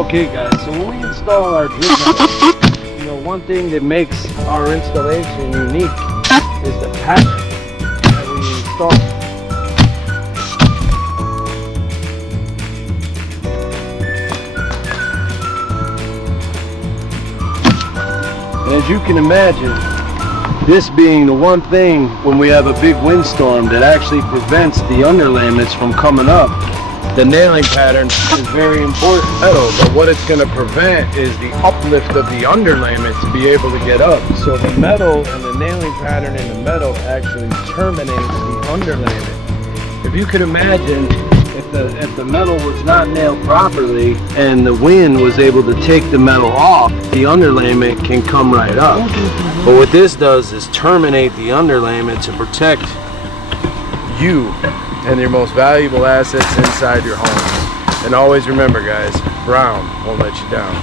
Okay guys, so when we install our drip metal, you know, one thing that makes our installation unique is the pattern that we install. And as you can imagine, this being the one thing when we have a big windstorm that actually prevents the underlayments from coming up, the nailing pattern is very important metal, but what it's going to prevent is the uplift of the underlayment to be able to get up. So the metal and the nailing pattern in the metal actually terminates the underlayment. If you could imagine, if the metal was not nailed properly and the wind was able to take the metal off, the underlayment can come right up. But what this does is terminate the underlayment to protect you and your most valuable assets inside your home. And always remember guys, brown won't let you down.